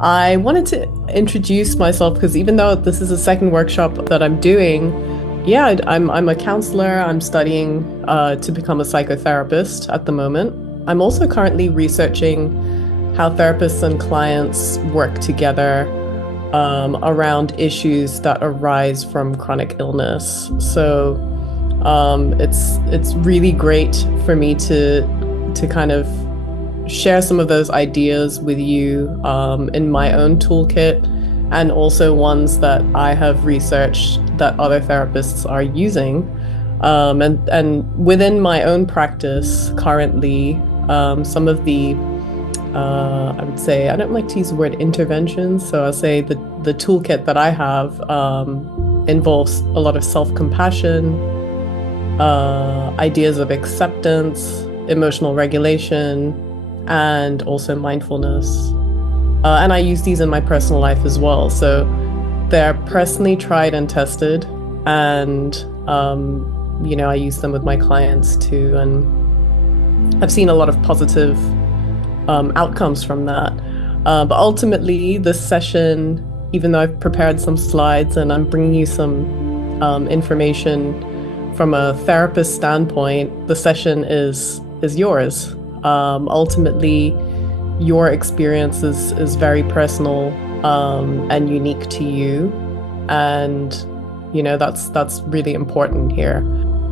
I wanted to introduce myself because even though this is a second workshop that I'm doing, yeah, I'm a counselor. I'm studying to become a psychotherapist at the moment. I'm also currently researching how therapists and clients work together around issues that arise from chronic illness. So it's really great for me to kind of share some of those ideas with you in my own toolkit, and also ones that I have researched that other therapists are using. And within my own practice currently, some of the I would say, I don't like to use the word interventions, so I'll say the toolkit that I have involves a lot of self-compassion, ideas of acceptance, emotional regulation, and also mindfulness. And I use these in my personal life as well. So they're personally tried and tested, and I use them with my clients too, and I've seen a lot of positive outcomes from that. But ultimately, this session, even though I've prepared some slides and I'm bringing you some information from a therapist standpoint, the session is yours. Ultimately, your experience is very personal and unique to you, and that's really important here.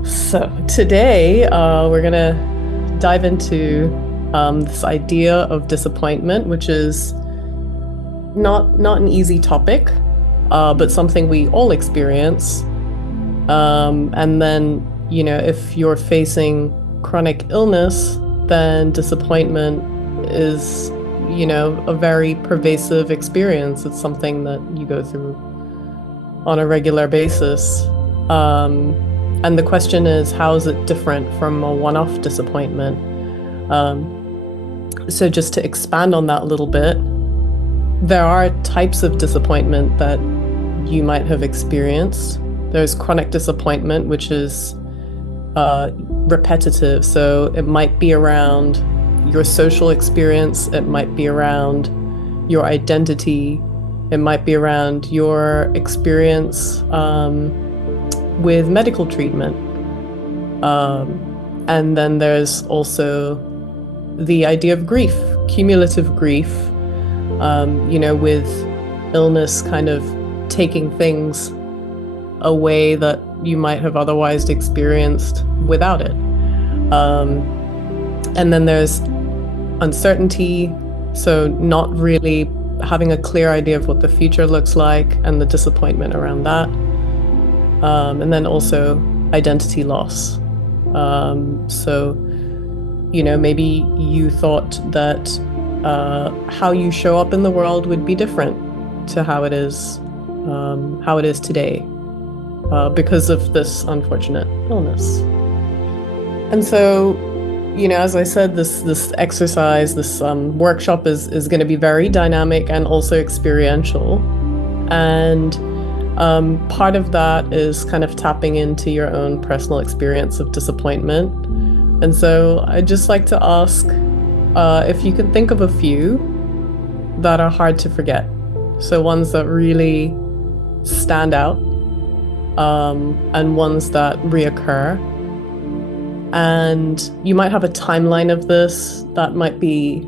So today we're gonna dive into this idea of disappointment, which is not an easy topic, but something we all experience. And then, if you're facing chronic illness, then disappointment is, a very pervasive experience. It's something that you go through on a regular basis. And the question is, how is it different from a one-off disappointment? So just to expand on that a little bit, there are types of disappointment that you might have experienced. There's chronic disappointment, which is repetitive. So it might be around your social experience, it might be around your identity, it might be around your experience with medical treatment. And then there's also the idea of grief, cumulative grief, with illness kind of taking things away that you might have otherwise experienced without it. And then there's uncertainty, so not really having a clear idea of what the future looks like, and the disappointment around that. And then also identity loss. So, maybe you thought that how you show up in the world would be different to how it is today, because of this unfortunate illness. And so, as I said, this exercise, this workshop is going to be very dynamic and also experiential. And part of that is kind of tapping into your own personal experience of disappointment. And so I'd just like to ask if you could think of a few that are hard to forget. So ones that really stand out, and ones that reoccur. And you might have a timeline of this that might be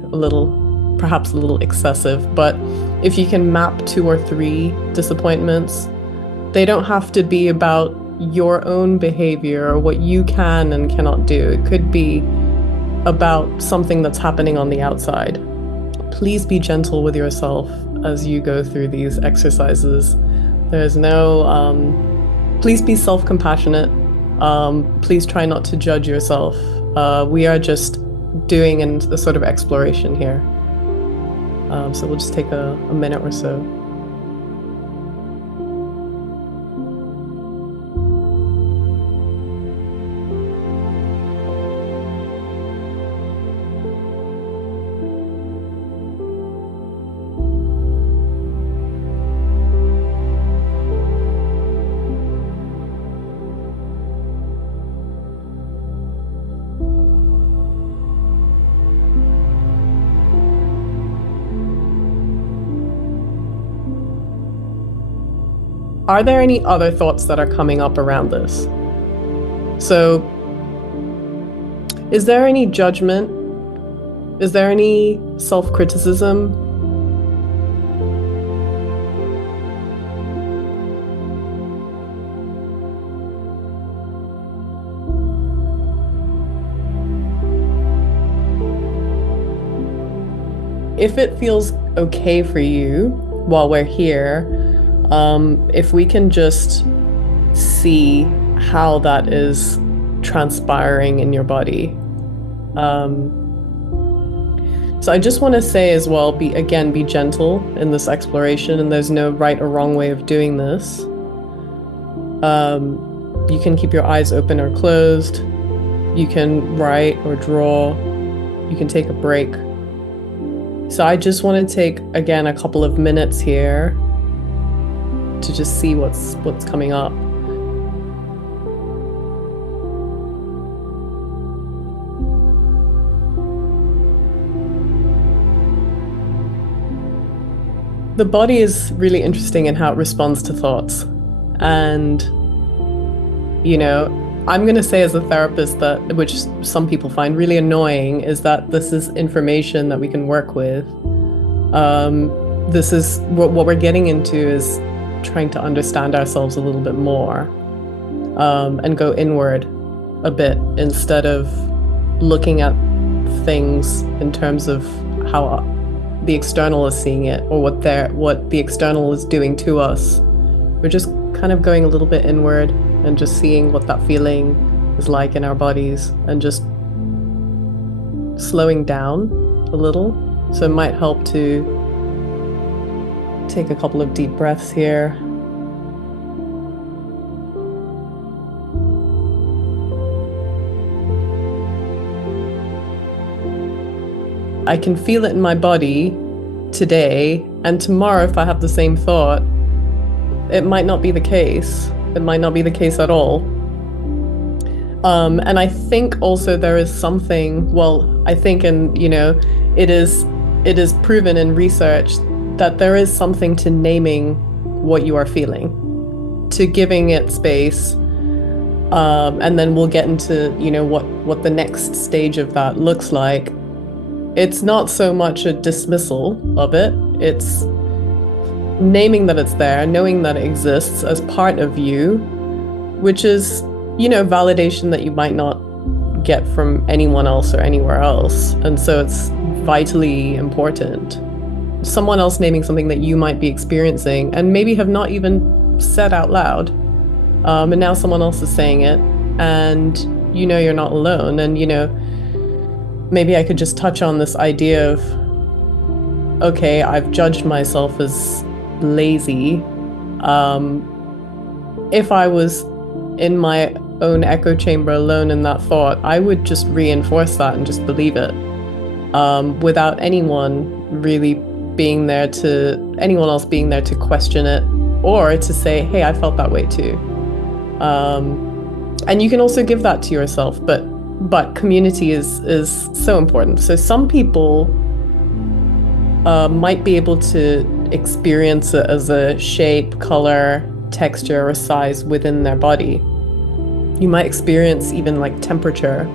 perhaps a little excessive, but if you can map 2 or 3 disappointments, they don't have to be about your own behavior or what you can and cannot do. It could be about something that's happening on the outside. Please be gentle with yourself as you go through these exercises. There's please be self-compassionate. Please try not to judge yourself. We are just doing a sort of exploration here. So we'll just take a minute or so. are there any other thoughts that are coming up around this? So, is there any judgment? Is there any self-criticism? If it feels okay for you while we're here, if we can just see how that is transpiring in your body. So I just want to say as well, be gentle in this exploration, and there's no right or wrong way of doing this. You can keep your eyes open or closed. You can write or draw. You can take a break. So I just want to take, again, a couple of minutes here to just see what's coming up. The body is really interesting in how it responds to thoughts. And, I'm going to say as a therapist that, which some people find really annoying, is that this is information that we can work with. This is what we're getting into, is trying to understand ourselves a little bit more, and go inward a bit instead of looking at things in terms of how the external is seeing it, or what the external is doing to us. We're just kind of going a little bit inward and just seeing what that feeling is like in our bodies, and just slowing down a little. So it might help to take a couple of deep breaths here. I can feel it in my body today, and tomorrow if I have the same thought, it might not be the case. It might not be the case at all. And I think also there is something, it is proven in research that there is something to naming what you are feeling, to giving it space. And then we'll get into, what the next stage of that looks like. It's not so much a dismissal of it. It's naming that it's there, knowing that it exists as part of you, which is, validation that you might not get from anyone else or anywhere else. And so it's vitally important. Someone else naming something that you might be experiencing and maybe have not even said out loud. And now someone else is saying it, and you're not alone. And maybe I could just touch on this idea of, okay, I've judged myself as lazy. If I was in my own echo chamber alone in that thought, I would just reinforce that and just believe it, without anyone else being there to question it, or to say, hey, I felt that way too. And you can also give that to yourself, but community is so important. So some people might be able to experience it as a shape, color, texture, or size within their body. You might experience even like temperature,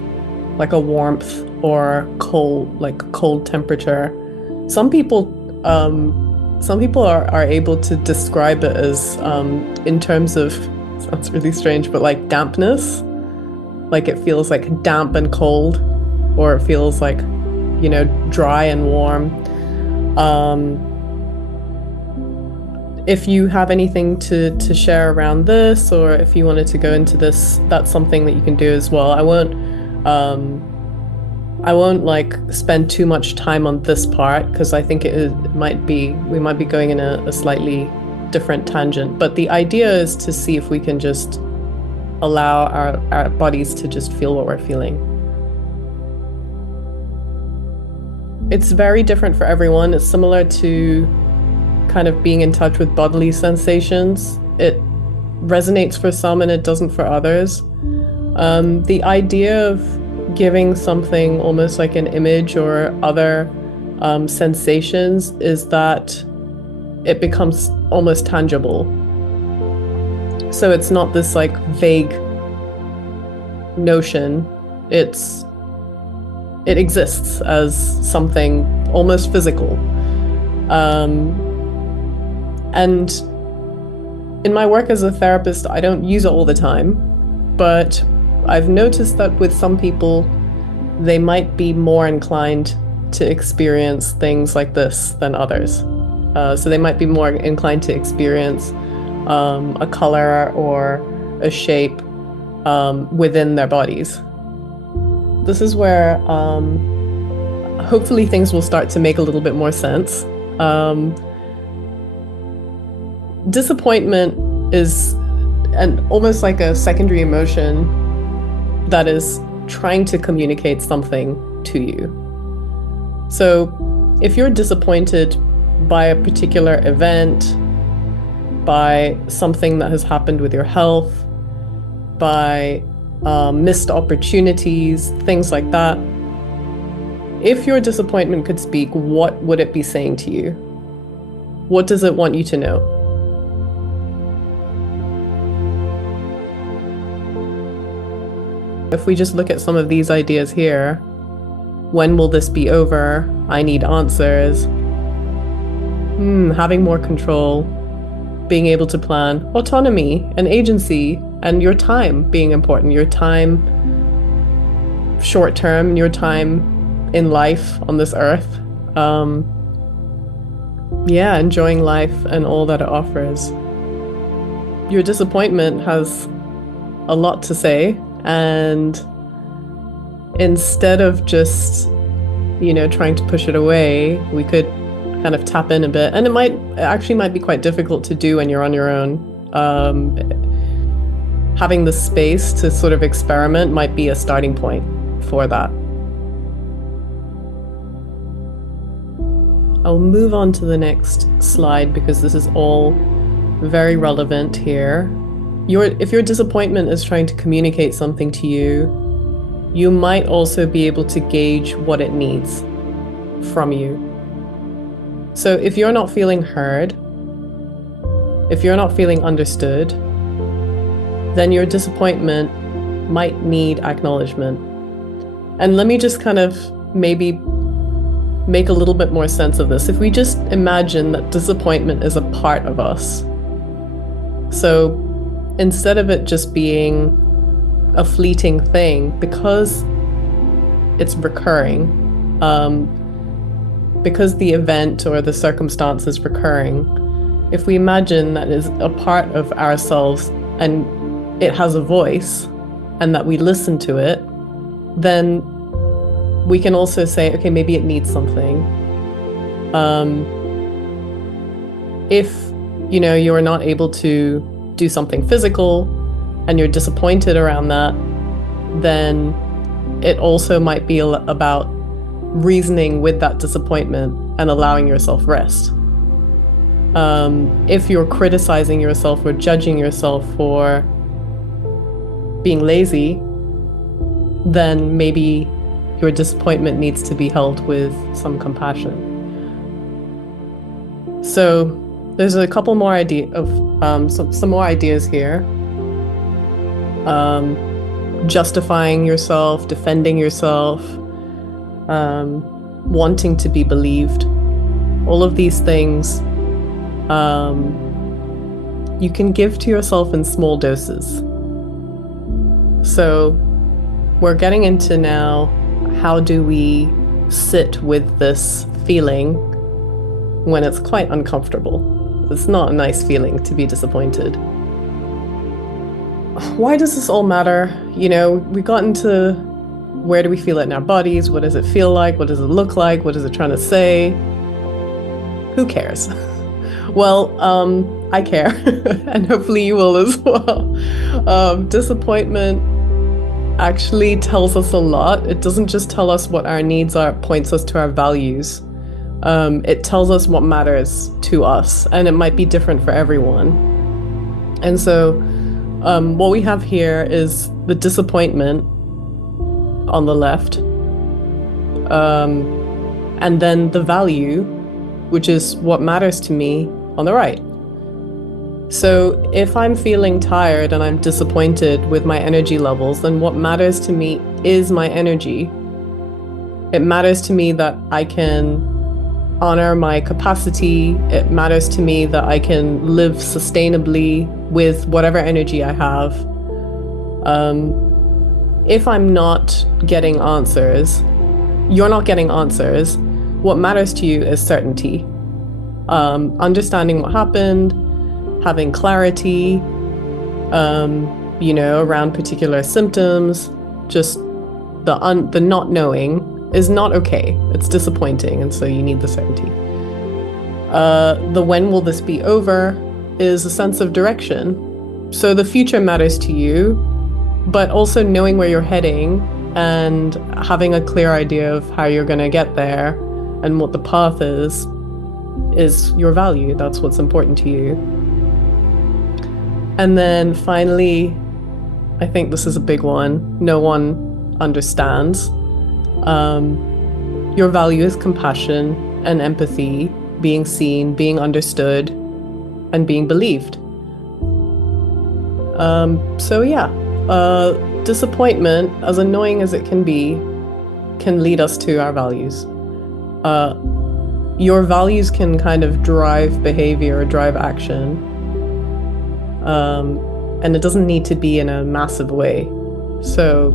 like a warmth or cold, like cold temperature. Some people are able to describe it as, in terms of, sounds really strange, but like dampness. Like it feels like damp and cold, or it feels like, dry and warm. If you have anything to share around this, or if you wanted to go into this, that's something that you can do as well. I won't like spend too much time on this part, because I think we might be going in a slightly different tangent. But the idea is to see if we can just allow our bodies to just feel what we're feeling. It's very different for everyone. It's similar to kind of being in touch with bodily sensations. It resonates for some and it doesn't for others. The idea of giving something almost like an image or other sensations is that it becomes almost tangible. So it's not this like vague notion. It exists as something almost physical. And in my work as a therapist, I don't use it all the time, but I've noticed that with some people, they might be more inclined to experience things like this than others. So they might be more inclined to experience a color or a shape within their bodies. This is where hopefully things will start to make a little bit more sense. Disappointment is almost like a secondary emotion that is trying to communicate something to you. So if you're disappointed by a particular event, by something that has happened with your health, by missed opportunities, things like that, if your disappointment could speak, what would it be saying to you? What does it want you to know? If we just look at some of these ideas here, when will this be over? I need answers. Having more control, being able to plan, autonomy and agency, and your time being important. Your time, short term, your time in life on this earth. Enjoying life and all that it offers. Your disappointment has a lot to say. And instead of just, trying to push it away, we could kind of tap in a bit. And it might be quite difficult to do when you're on your own. Having the space to sort of experiment might be a starting point for that. I'll move on to the next slide because this is all very relevant here. If your disappointment is trying to communicate something to you, you might also be able to gauge what it needs from you. So if you're not feeling heard, if you're not feeling understood, then your disappointment might need acknowledgement. And let me just kind of maybe make a little bit more sense of this. If we just imagine that disappointment is a part of us. So instead of it just being a fleeting thing, because it's recurring, because the event or the circumstance is recurring, if we imagine that is a part of ourselves and it has a voice and that we listen to it, then we can also say, okay, maybe it needs something. If, you're not able to do something physical and you're disappointed around that, then it also might be about reasoning with that disappointment and allowing yourself rest. If you're criticizing yourself or judging yourself for being lazy, then maybe your disappointment needs to be held with some compassion. So there's a couple more some more ideas here. Justifying yourself, defending yourself, wanting to be believed. All of these things you can give to yourself in small doses. So we're getting into now, how do we sit with this feeling when it's quite uncomfortable? It's not a nice feeling to be disappointed. Why does this all matter? We got into where do we feel it in our bodies? What does it feel like? What does it look like? What is it trying to say? Who cares? Well, I care, and hopefully you will as well. Disappointment actually tells us a lot. It doesn't just tell us what our needs are, it points us to our values. It tells us what matters to us, and it might be different for everyone. And so what we have here is the disappointment on the left, and then the value, which is what matters to me, on the right. So if I'm feeling tired and I'm disappointed with my energy levels, then what matters to me is my energy. It matters to me that I can honor my capacity. It matters to me that I can live sustainably with whatever energy I have. If I'm not getting answers, you're not getting answers, what matters to you is certainty. Understanding what happened, having clarity, around particular symptoms, just the not knowing is not okay. It's disappointing, and so you need the certainty. The when will this be over is a sense of direction. So the future matters to you, but also knowing where you're heading and having a clear idea of how you're going to get there and what the path is your value. That's what's important to you. And then finally, I think this is a big one. No one understands. Your value is compassion and empathy, being seen, being understood, and being believed. Disappointment, as annoying as it can be, can lead us to our values. Your values can kind of drive behavior or drive action. And it doesn't need to be in a massive way. So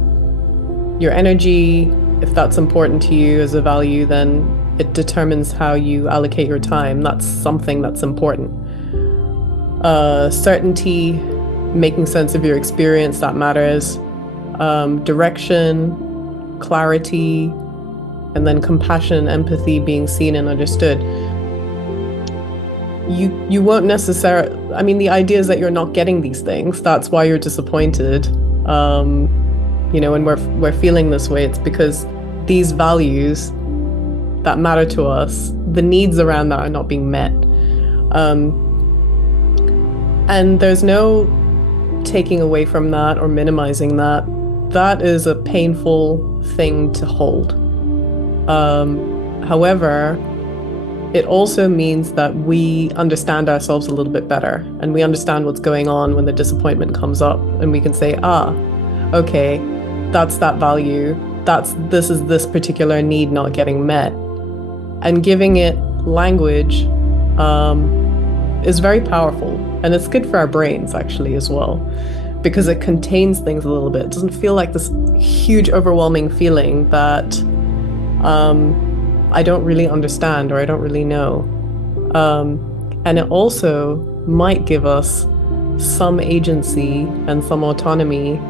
your energy, if that's important to you as a value, then it determines how you allocate your time. That's something that's important. Certainty, making sense of your experience, that matters. Direction, clarity, and then compassion, empathy, being seen and understood. You won't necessarily, the idea is that you're not getting these things. That's why you're disappointed. When we're feeling this way, it's because these values that matter to us, the needs around that are not being met. And there's no taking away from that or minimizing that. That is a painful thing to hold. However, it also means that we understand ourselves a little bit better, and we understand what's going on when the disappointment comes up, and we can say, okay, that's that value. This is this particular need not getting met. And giving it language is very powerful, and it's good for our brains actually as well, because it contains things a little bit. It doesn't feel like this huge overwhelming feeling that I don't really understand or I don't really know. And it also might give us some agency and some autonomy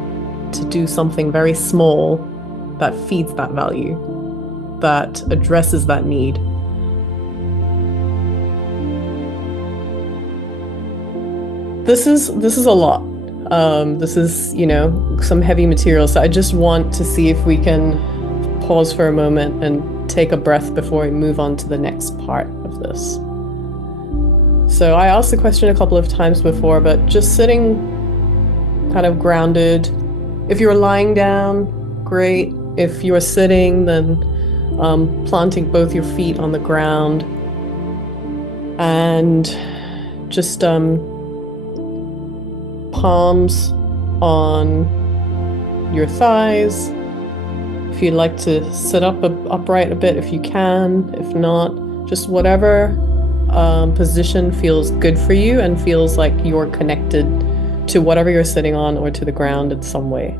to do something very small that feeds that value, that addresses that need. This is a lot. This is, some heavy material. So I just want to see if we can pause for a moment and take a breath before we move on to the next part of this. So I asked the question a couple of times before, but just sitting kind of grounded. If you're lying down, great. If you're sitting, then planting both your feet on the ground and just palms on your thighs. If you'd like to sit upright a bit, if you can. If not, just whatever position feels good for you and feels like you're connected to whatever you're sitting on or to the ground in some way.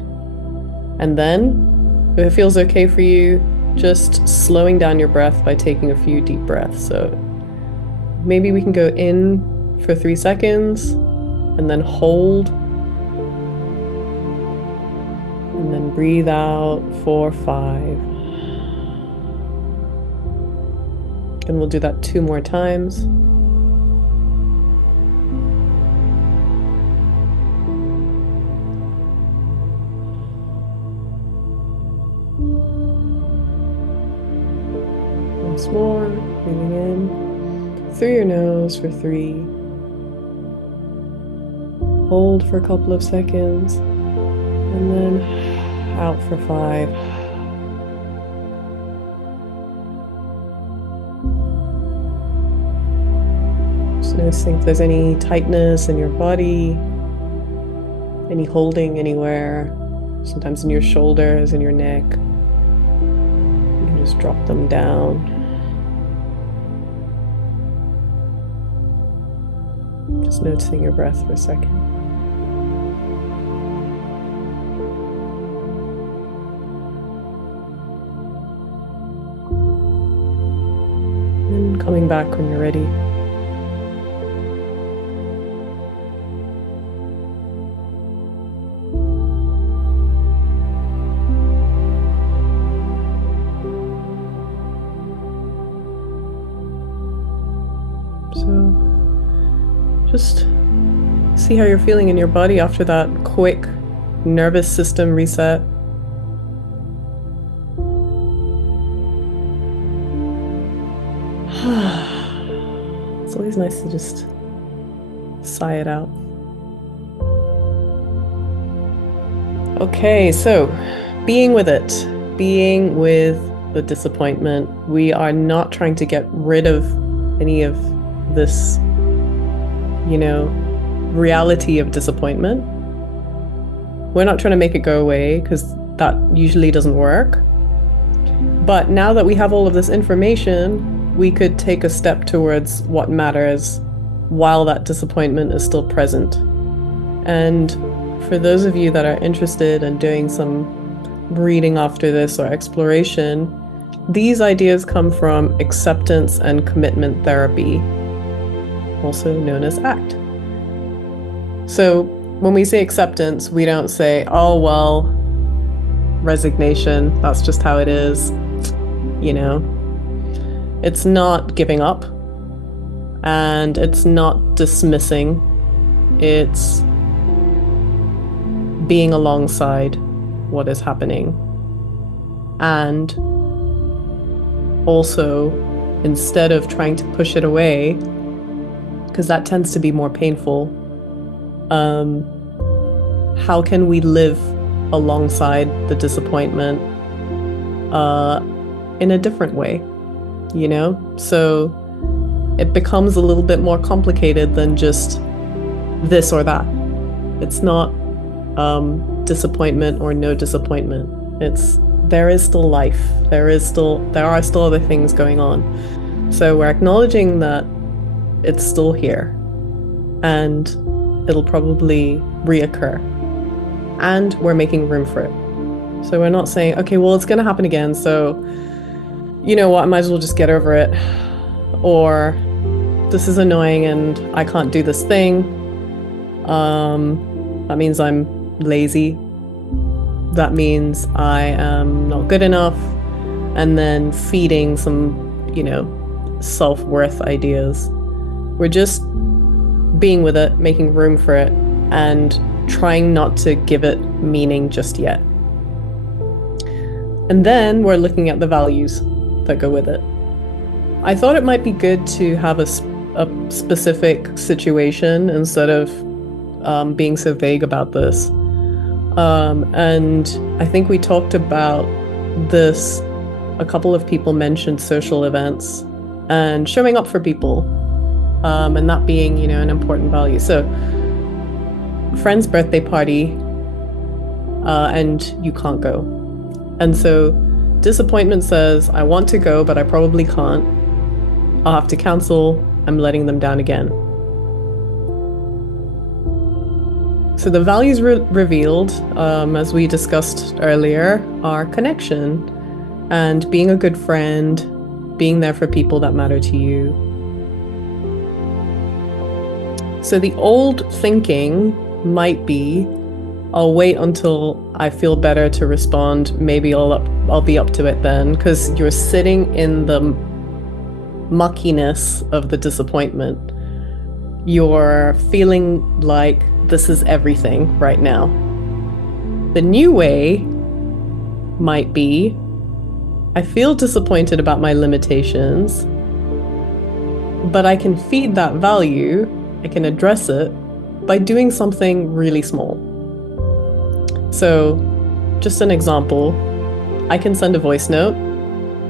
And then, if it feels okay for you, just slowing down your breath by taking a few deep breaths. So maybe we can go in for 3 seconds and then hold. And then breathe out for 5. And we'll do that 2 more times. Once more, breathing in through your nose for 3. Hold for a couple of seconds. And then out for 5. So noticing if there's any tightness in your body, any holding anywhere, sometimes in your shoulders and your neck. You can just drop them down. Just noticing your breath for a second. And coming back when you're ready. Just see how you're feeling in your body after that quick nervous system reset. It's always nice to just sigh it out. Okay, so being with it, being with the disappointment. We are not trying to get rid of any of this reality of disappointment. We're not trying to make it go away because that usually doesn't work. But now that we have all of this information, we could take a step towards what matters while that disappointment is still present. And for those of you that are interested in doing some reading after this or exploration, these ideas come from acceptance and commitment therapy, also known as ACT. So when we say acceptance, we don't say, oh, well, resignation, that's just how it is. It's not giving up and it's not dismissing. It's being alongside what is happening. And also, instead of trying to push it away, because that tends to be more painful, how can we live alongside the disappointment in a different way, So it becomes a little bit more complicated than just this or that. It's not disappointment or no disappointment. There is still life. There are still other things going on. So we're acknowledging that it's still here and it'll probably reoccur, and we're making room for it. So we're not saying, okay, well, it's going to happen again, so you know what, I might as well just get over it, or this is annoying and I can't do this thing, that means I'm lazy, that means I am not good enough, and then feeding some self-worth ideas. We're just being with it, making room for it, and trying not to give it meaning just yet. And then we're looking at the values that go with it. I thought it might be good to have a specific situation instead of being so vague about this. And I think we talked about this. A couple of people mentioned social events and showing up for people, and that being, an important value. So, friend's birthday party, and you can't go. And so disappointment says, I want to go, but I probably can't. I'll have to cancel. I'm letting them down again. So the values revealed, as we discussed earlier, are connection and being a good friend, being there for people that matter to you. So the old thinking might be, I'll wait until I feel better to respond. Maybe I'll be up to it then, because you're sitting in the muckiness of the disappointment. You're feeling like this is everything right now. The new way might be, I feel disappointed about my limitations, but I can feed that value, I can address it by doing something really small. So, just an example, I can send a voice note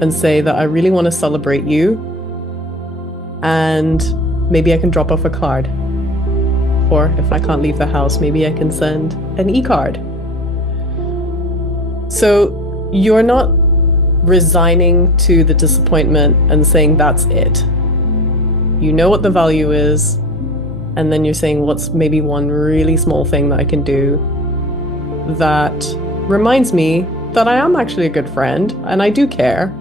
and say that I really want to celebrate you, and maybe I can drop off a card. Or if I can't leave the house, maybe I can send an e-card. So you're not resigning to the disappointment and saying that's it. You know what the value is, and then you're saying, what's maybe one really small thing that I can do that reminds me that I am actually a good friend and I do care,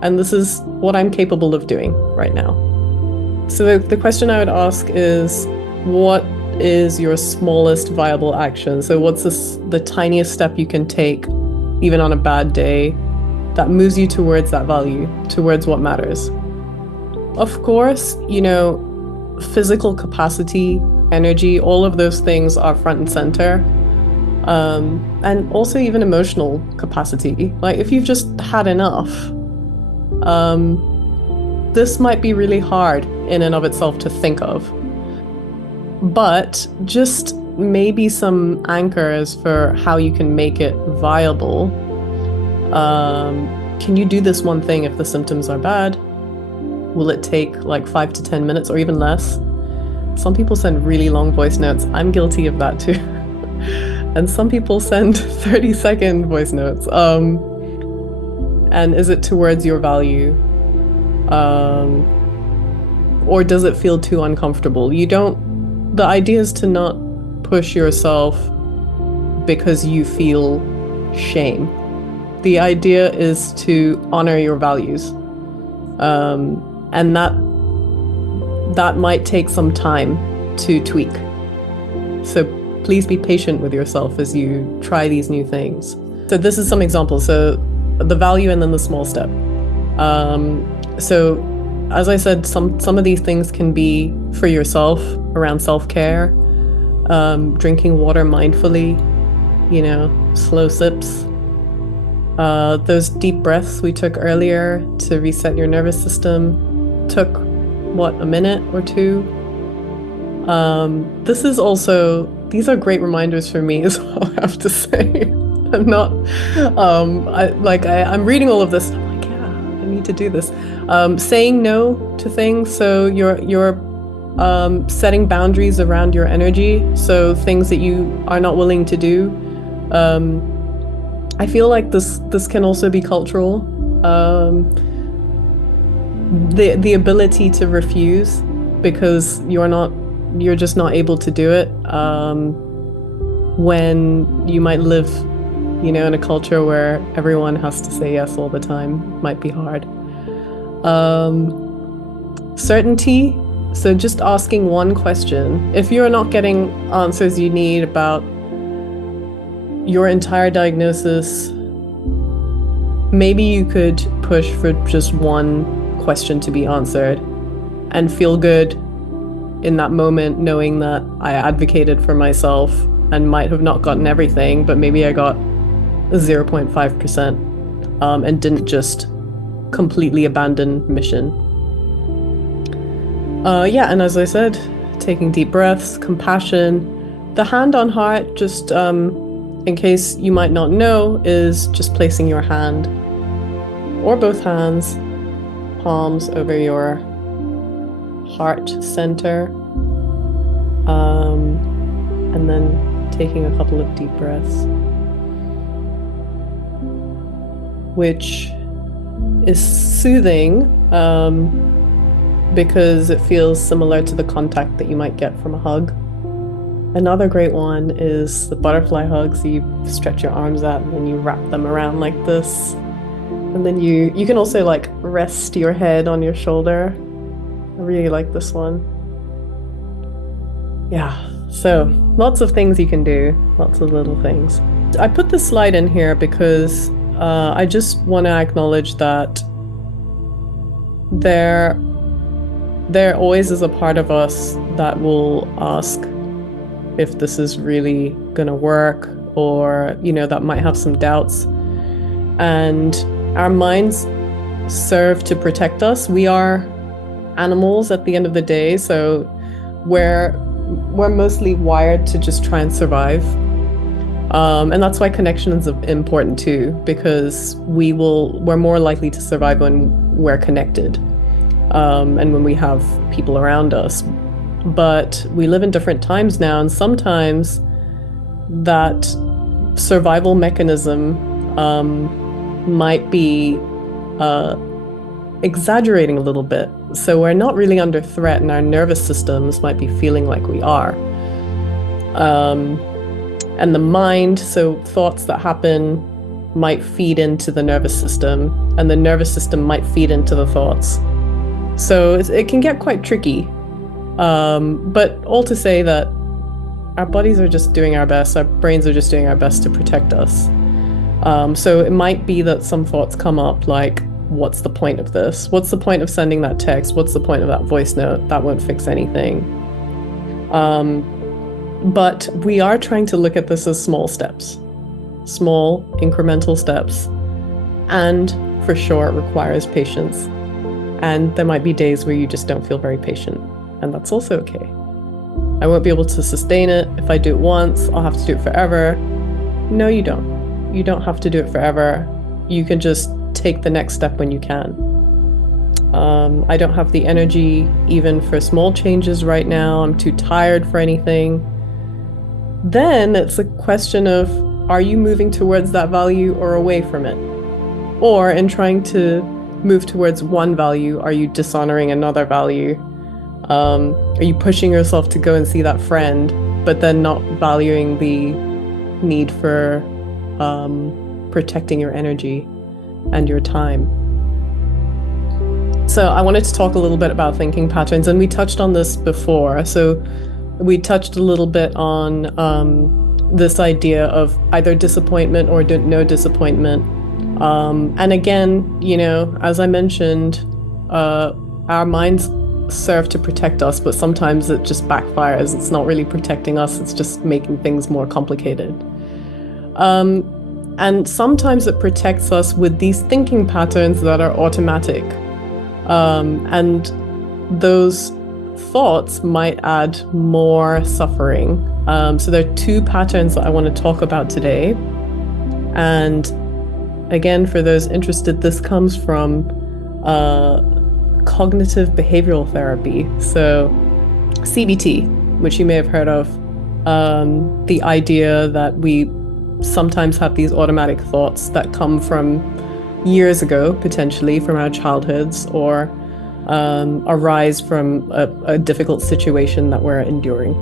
and this is what I'm capable of doing right now. So the question I would ask is, what is your smallest viable action? So what's the tiniest step you can take, even on a bad day, that moves you towards that value, towards what matters? Of course, physical capacity, energy, all of those things are front and center. And also even emotional capacity. Like if you've just had enough, this might be really hard in and of itself to think of. But just maybe some anchors for how you can make it viable. Can you do this one thing if the symptoms are bad? Will it take like 5 to 10 minutes or even less? Some people send really long voice notes. I'm guilty of that too. And some people send 30-second voice notes. And is it towards your value? Or does it feel too uncomfortable? The idea is to not push yourself because you feel shame. The idea is to honor your values. And that might take some time to tweak. So please be patient with yourself as you try these new things. So this is some examples. So the value and then the small step. So as I said, some of these things can be for yourself around self-care, drinking water mindfully, slow sips. Those deep breaths we took earlier to reset your nervous system took, a minute or two? These are great reminders for me as well, I have to say. I'm not, I'm reading all of this, and I'm like, yeah, I need to do this. Saying no to things, so you're setting boundaries around your energy, so things that you are not willing to do. I feel like this can also be cultural. The ability to refuse because you're just not able to do it. When you might live, in a culture where everyone has to say yes all the time, might be hard. Certainty. So just asking one question. If you're not getting answers you need about your entire diagnosis, maybe you could push for just one question to be answered and feel good in that moment, knowing that I advocated for myself and might have not gotten everything, but maybe I got 0.5% and didn't just completely abandon mission. And as I said, taking deep breaths, compassion. The hand on heart, just in case you might not know, is just placing your hand or both hands, palms over your heart center, and then taking a couple of deep breaths, which is soothing because it feels similar to the contact that you might get from a hug. Another great one is the butterfly hug. So you stretch your arms out and then you wrap them around like this. And then you can also like rest your head on your shoulder. I really like this one. Yeah, so lots of things you can do, lots of little things. I put this slide in here because I just want to acknowledge that there always is a part of us that will ask if this is really gonna work, or that might have some doubts. And our minds serve to protect us. We are animals at the end of the day, so we're mostly wired to just try and survive. And that's why connection is important too, because we're more likely to survive when we're connected. and when we have people around us. But we live in different times now, and sometimes that survival mechanism might be exaggerating a little bit. So we're not really under threat, and our nervous systems might be feeling like we are. And the mind, so thoughts that happen might feed into the nervous system, and the nervous system might feed into the thoughts. So it can get quite tricky. But all to say that our bodies are just doing our best, our brains are just doing our best to protect us. So it might be that some thoughts come up like, what's the point of this? What's the point of sending that text? What's the point of that voice note? That won't fix anything. But we are trying to look at this as small steps, small incremental steps. And for sure, it requires patience. And there might be days where you just don't feel very patient, and that's also okay. I won't be able to sustain it. If I do it once, I'll have to do it forever. No, you don't. You don't have to do it forever. You can just take the next step when you can. I don't have the energy even for small changes right now. I'm too tired for anything. Then it's a question of, are you moving towards that value or away from it? Or in trying to move towards one value, are you dishonoring another value? Are you pushing yourself to go and see that friend, but then not valuing the need for protecting your energy and your time? So I wanted to talk a little bit about thinking patterns, and we touched on this before. So we touched a little bit on this idea of either disappointment or no disappointment. And again, you know, as I mentioned, our minds serve to protect us, but sometimes it just backfires. It's not really protecting us, it's just making things more complicated. And sometimes it protects us with these thinking patterns that are automatic. And those thoughts might add more suffering. So there are two patterns that I want to talk about today. And again, for those interested, this comes from cognitive behavioral therapy. So CBT, which you may have heard of, the idea that we sometimes have these automatic thoughts that come from years ago, potentially from our childhoods, or arise from a difficult situation that we're enduring.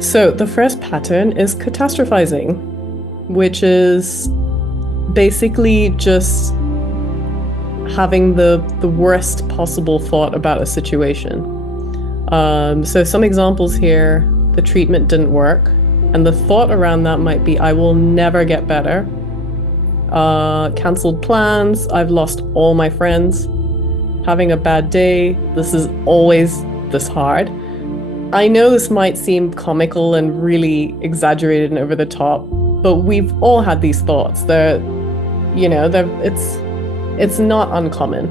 So the first pattern is catastrophizing, which is basically just having the worst possible thought about a situation. So some examples here: the treatment didn't work, and the thought around that might be, I will never get better. Cancelled plans, I've lost all my friends. Having a bad day, this is always this hard. I know this might seem comical and really exaggerated and over the top, but we've all had these thoughts. It's not uncommon.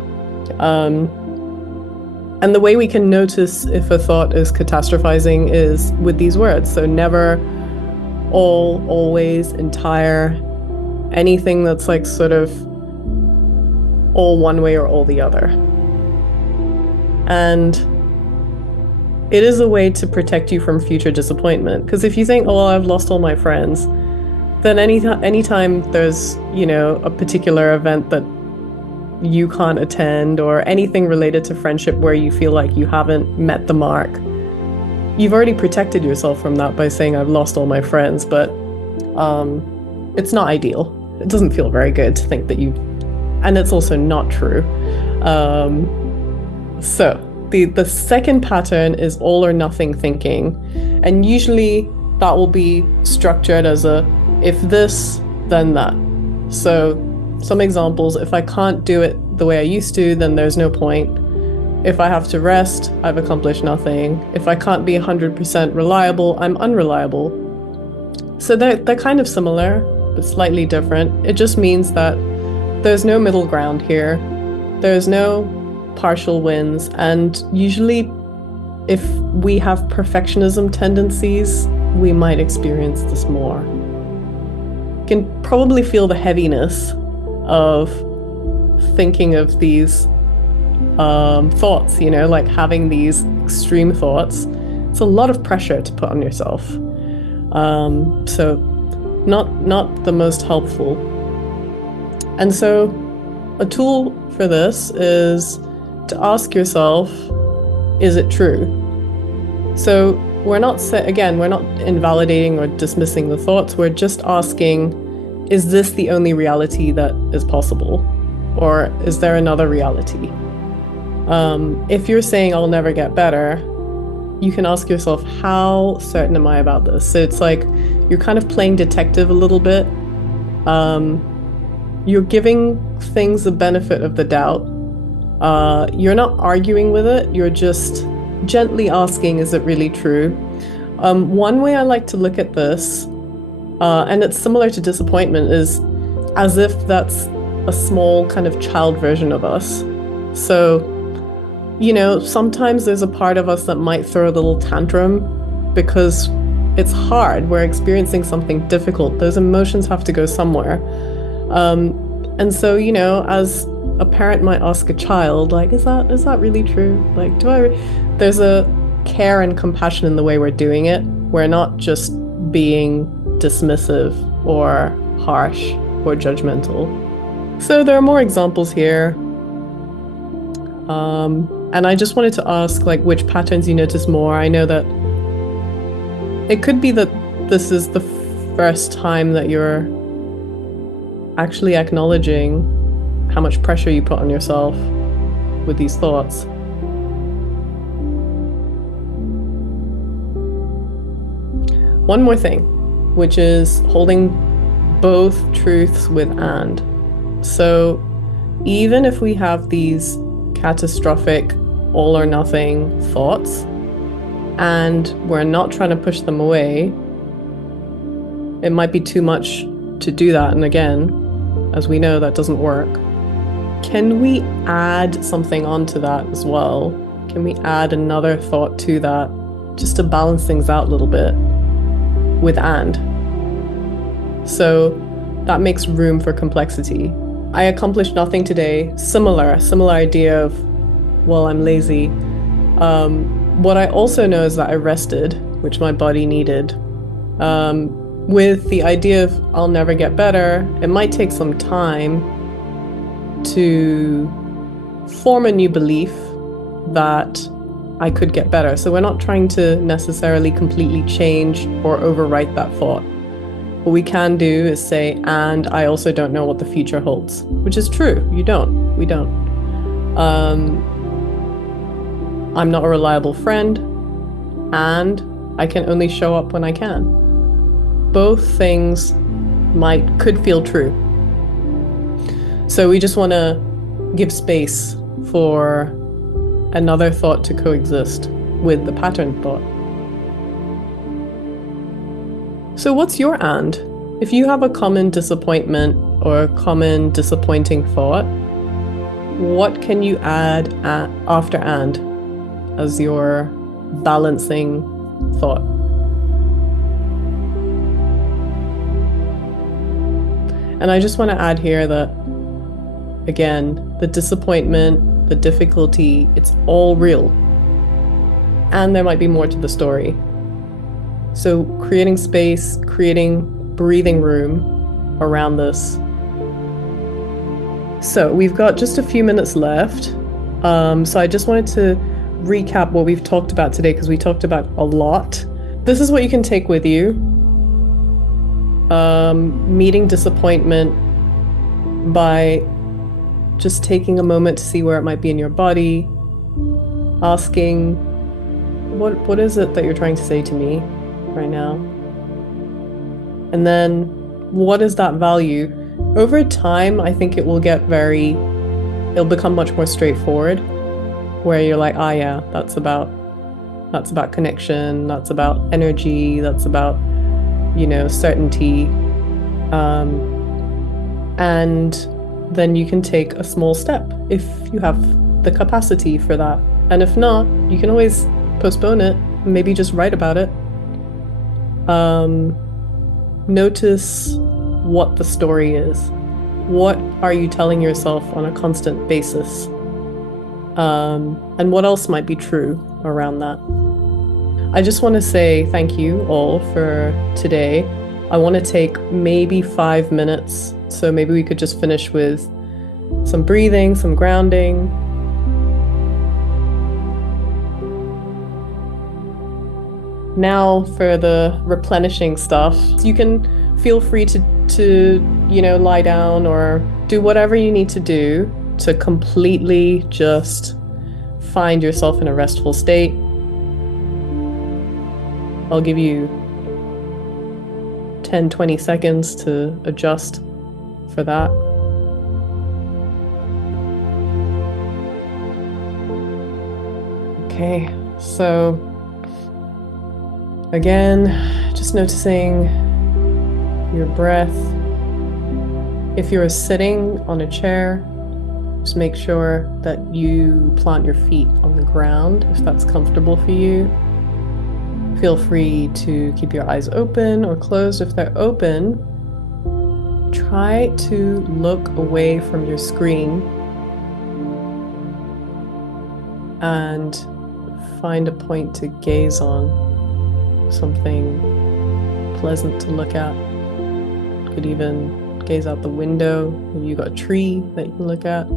And the way we can notice if a thought is catastrophizing is with these words. So never, all, always, entire, anything that's like sort of all one way or all the other. And it is a way to protect you from future disappointment. Because if you think, oh, well, I've lost all my friends, then anytime there's, a particular event that you can't attend, or anything related to friendship where you feel like you haven't met the mark, you've already protected yourself from that by saying, I've lost all my friends. But it's not ideal. It doesn't feel very good to think that and it's also not true. So the second pattern is all or nothing thinking. And usually that will be structured as if this, then that. So some examples: if I can't do it the way I used to, then there's no point. If I have to rest, I've accomplished nothing. If I can't be 100% reliable, I'm unreliable. So they're kind of similar, but slightly different. It just means that there's no middle ground here. There's no partial wins. And usually, if we have perfectionism tendencies, we might experience this more. You can probably feel the heaviness of thinking of these thoughts, you know, like having these extreme thoughts. It's a lot of pressure to put on yourself. So not the most helpful. And so a tool for this is to ask yourself, is it true? So we're not invalidating or dismissing the thoughts. We're just asking, is this the only reality that is possible? Or is there another reality? If you're saying I'll never get better, you can ask yourself, how certain am I about this? So it's like you're kind of playing detective a little bit. You're giving things the benefit of the doubt. You're not arguing with it. You're just gently asking, is it really true? One way I like to look at this, and it's similar to disappointment, is as if that's a small kind of child version of us. So, you know, sometimes there's a part of us that might throw a little tantrum because it's hard. We're experiencing something difficult. Those emotions have to go somewhere. And so, you know, as a parent might ask a child, like, is that really true? Like, there's a care and compassion in the way we're doing it. We're not just being dismissive or harsh or judgmental. So there are more examples here. And I just wanted to ask, like, which patterns you notice more. I know that it could be that this is the first time that you're actually acknowledging how much pressure you put on yourself with these thoughts. One more thing, which is holding both truths with and. So even if we have these catastrophic all or nothing thoughts and we're not trying to push them away, it might be too much to do that. And again, as we know, that doesn't work. Can we add something onto that as well? Can we add another thought to that just to balance things out a little bit with and? So that makes room for complexity. I accomplished nothing today. Similar idea of, well, I'm lazy. What I also know is that I rested, which my body needed. With the idea of I'll never get better, it might take some time to form a new belief that I could get better. So we're not trying to necessarily completely change or overwrite that thought. What we can do is say, and I also don't know what the future holds, which is true. We don't. I'm not a reliable friend, and I can only show up when I can. Both things could feel true. So we just want to give space for another thought to coexist with the pattern thought. So what's your and? If you have a common disappointment or a common disappointing thought, what can you add after and as your balancing thought? And I just want to add here that, again, the disappointment, the difficulty, it's all real. And there might be more to the story. So creating space, creating breathing room around this. So we've got just a few minutes left. So I just wanted to recap what we've talked about today, because we talked about a lot. This is what you can take with you. Meeting disappointment by just taking a moment to see where it might be in your body, asking, what is it that you're trying to say to me right now? And then what is that value? Over time, I think it'll become much more straightforward, where you're like, yeah, that's about connection, that's about energy, that's about, certainty. And then you can take a small step if you have the capacity for that. And if not, you can always postpone it, maybe just write about it. Notice what the story is. what are you telling yourself on a constant basis? And what else might be true around that? I just want to say thank you all for today. I want to take maybe 5 minutes. So maybe we could just finish with some breathing, some grounding. Now for the replenishing stuff. You can feel free to lie down or do whatever you need to do to completely just find yourself in a restful state. I'll give you 10-20 seconds to adjust for that. Okay, so again, just noticing your breath. If you're sitting on a chair, just make sure that you plant your feet on the ground if that's comfortable for you. Feel free to keep your eyes open or closed. If they're open, try to look away from your screen and find a point to gaze on, something pleasant to look at. You could even gaze out the window. Maybe you got a tree that you can look at.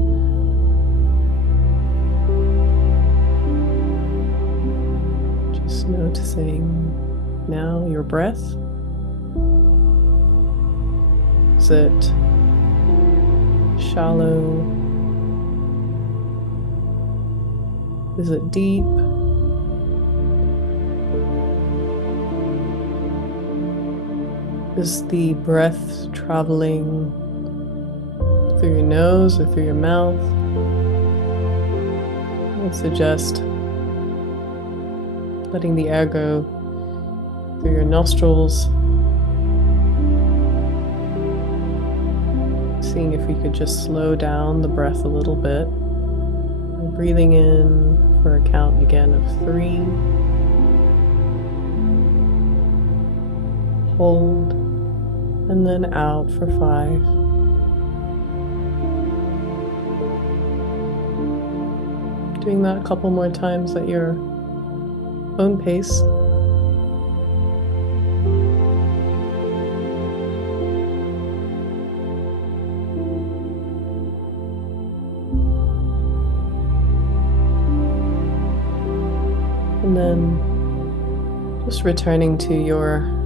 Just noticing now your breath. Is it shallow? Is it deep? Is the breath traveling through your nose or through your mouth? I would suggest letting the air go through your nostrils. Seeing if we could just slow down the breath a little bit. We're breathing in for a count again of 3. Hold, and then out for 5. Doing that a couple more times at your own pace. And then just returning to your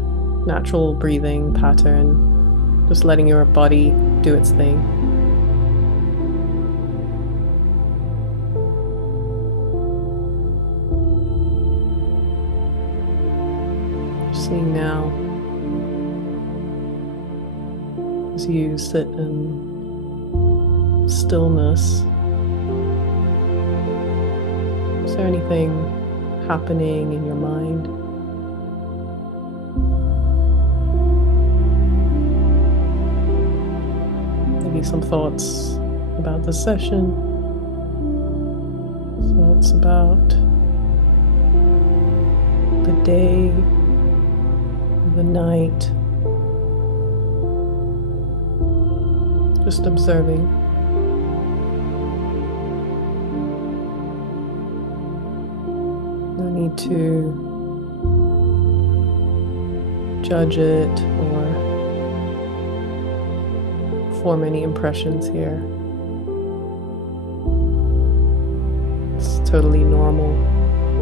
natural breathing pattern, just letting your body do its thing. Just seeing now as you sit in stillness, is there anything happening in your mind? Maybe some thoughts about the session, thoughts about the day, the night, just observing. No need to judge it or form any impressions here. It's totally normal.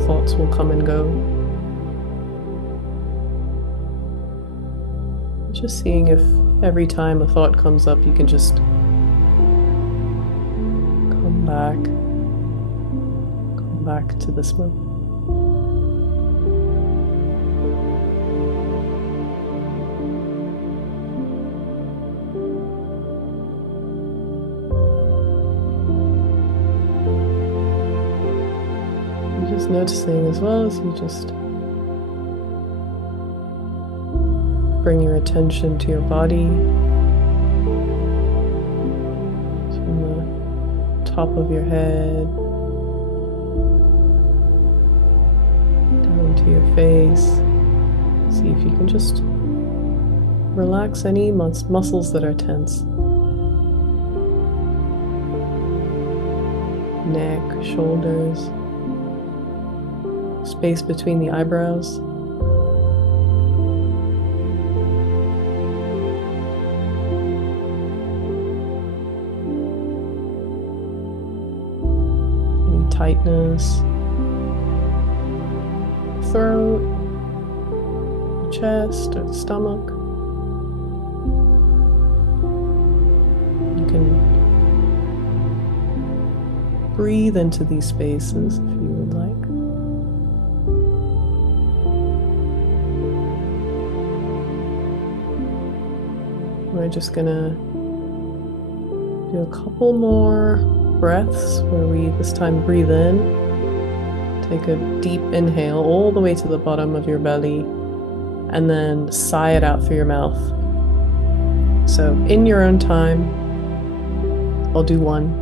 Thoughts will come and go. Just seeing if every time a thought comes up, you can just come back to this moment. Just noticing as well as you just bring your attention to your body, from the top of your head down to your face. See if you can just relax any muscles that are tense. neck, shoulders, space between the eyebrows. Any tightness, throat, chest, or the stomach. You can breathe into these spaces if you would like. We're just gonna do a couple more breaths where we this time breathe in. Take a deep inhale all the way to the bottom of your belly and then sigh it out through your mouth. So in your own time, I'll do one.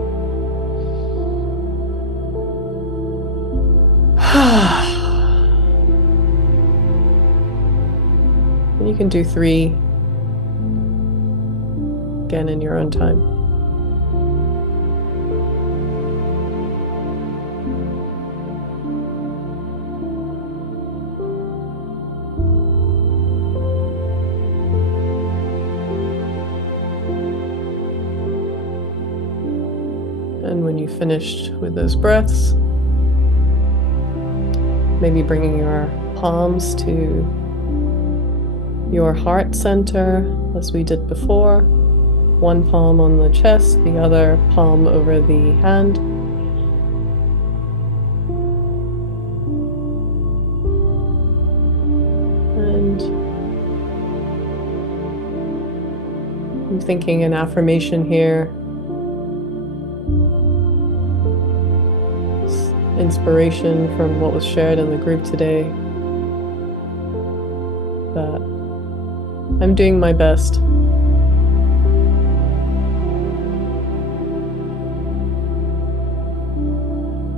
And you can do 3, again in your own time. And when you finished with those breaths, maybe bringing your palms to your heart center as we did before. One palm on the chest, the other palm over the hand. And I'm thinking an affirmation here. Inspiration from what was shared in the group today, that I'm doing my best.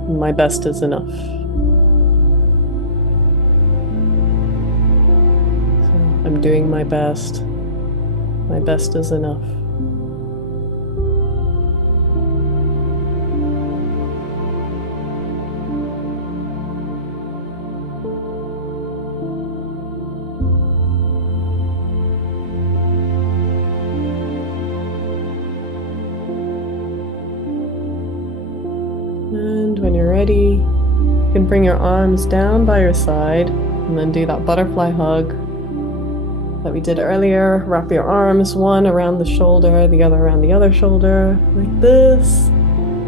My best is enough. So I'm doing my best. My best is enough. And when you're ready, you can bring your arms down by your side and then do that butterfly hug that we did earlier. Wrap your arms, one around the shoulder, the other around the other shoulder, like this.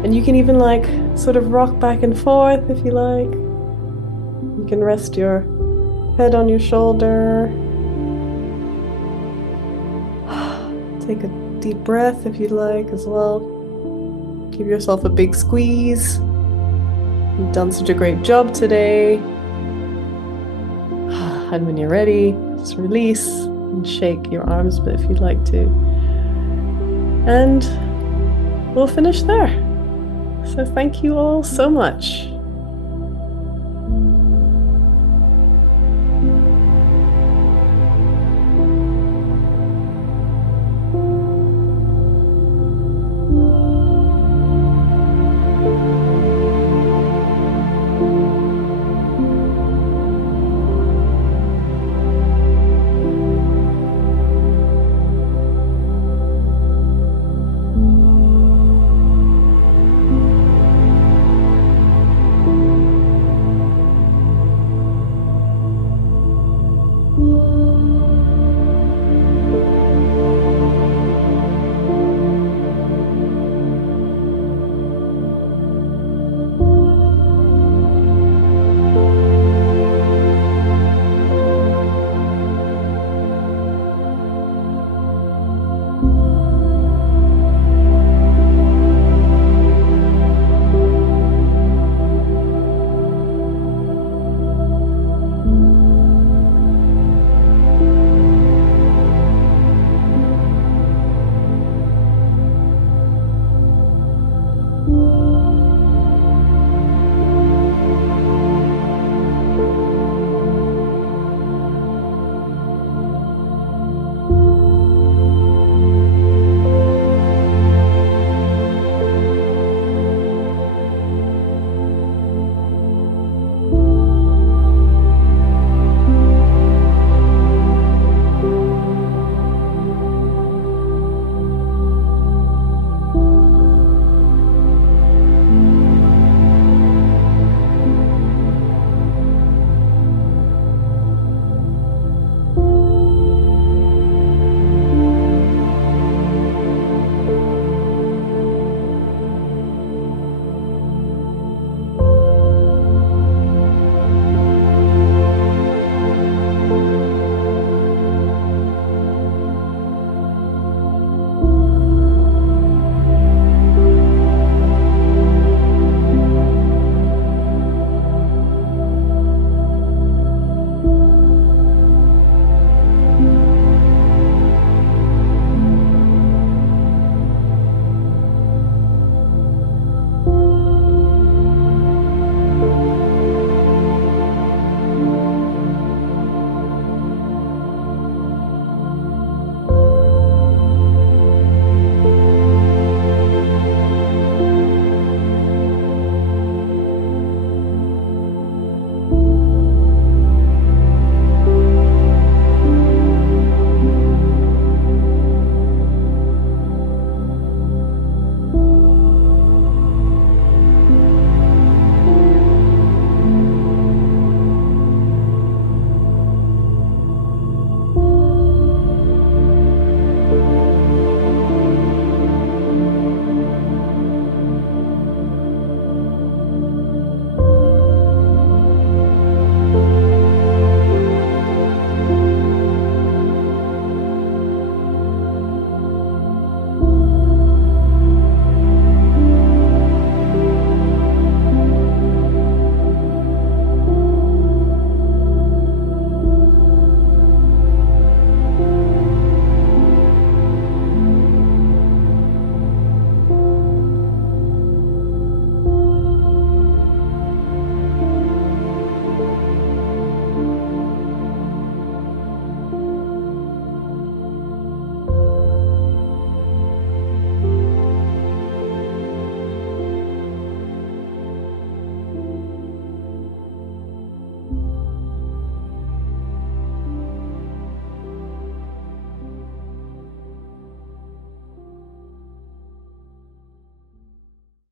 And you can even like sort of rock back and forth if you like. You can rest your head on your shoulder. Take a deep breath if you'd like as well. Give yourself a big squeeze. You've done such a great job today. And when you're ready, just release and shake your arms a bit if you'd like to. And we'll finish there. So thank you all so much.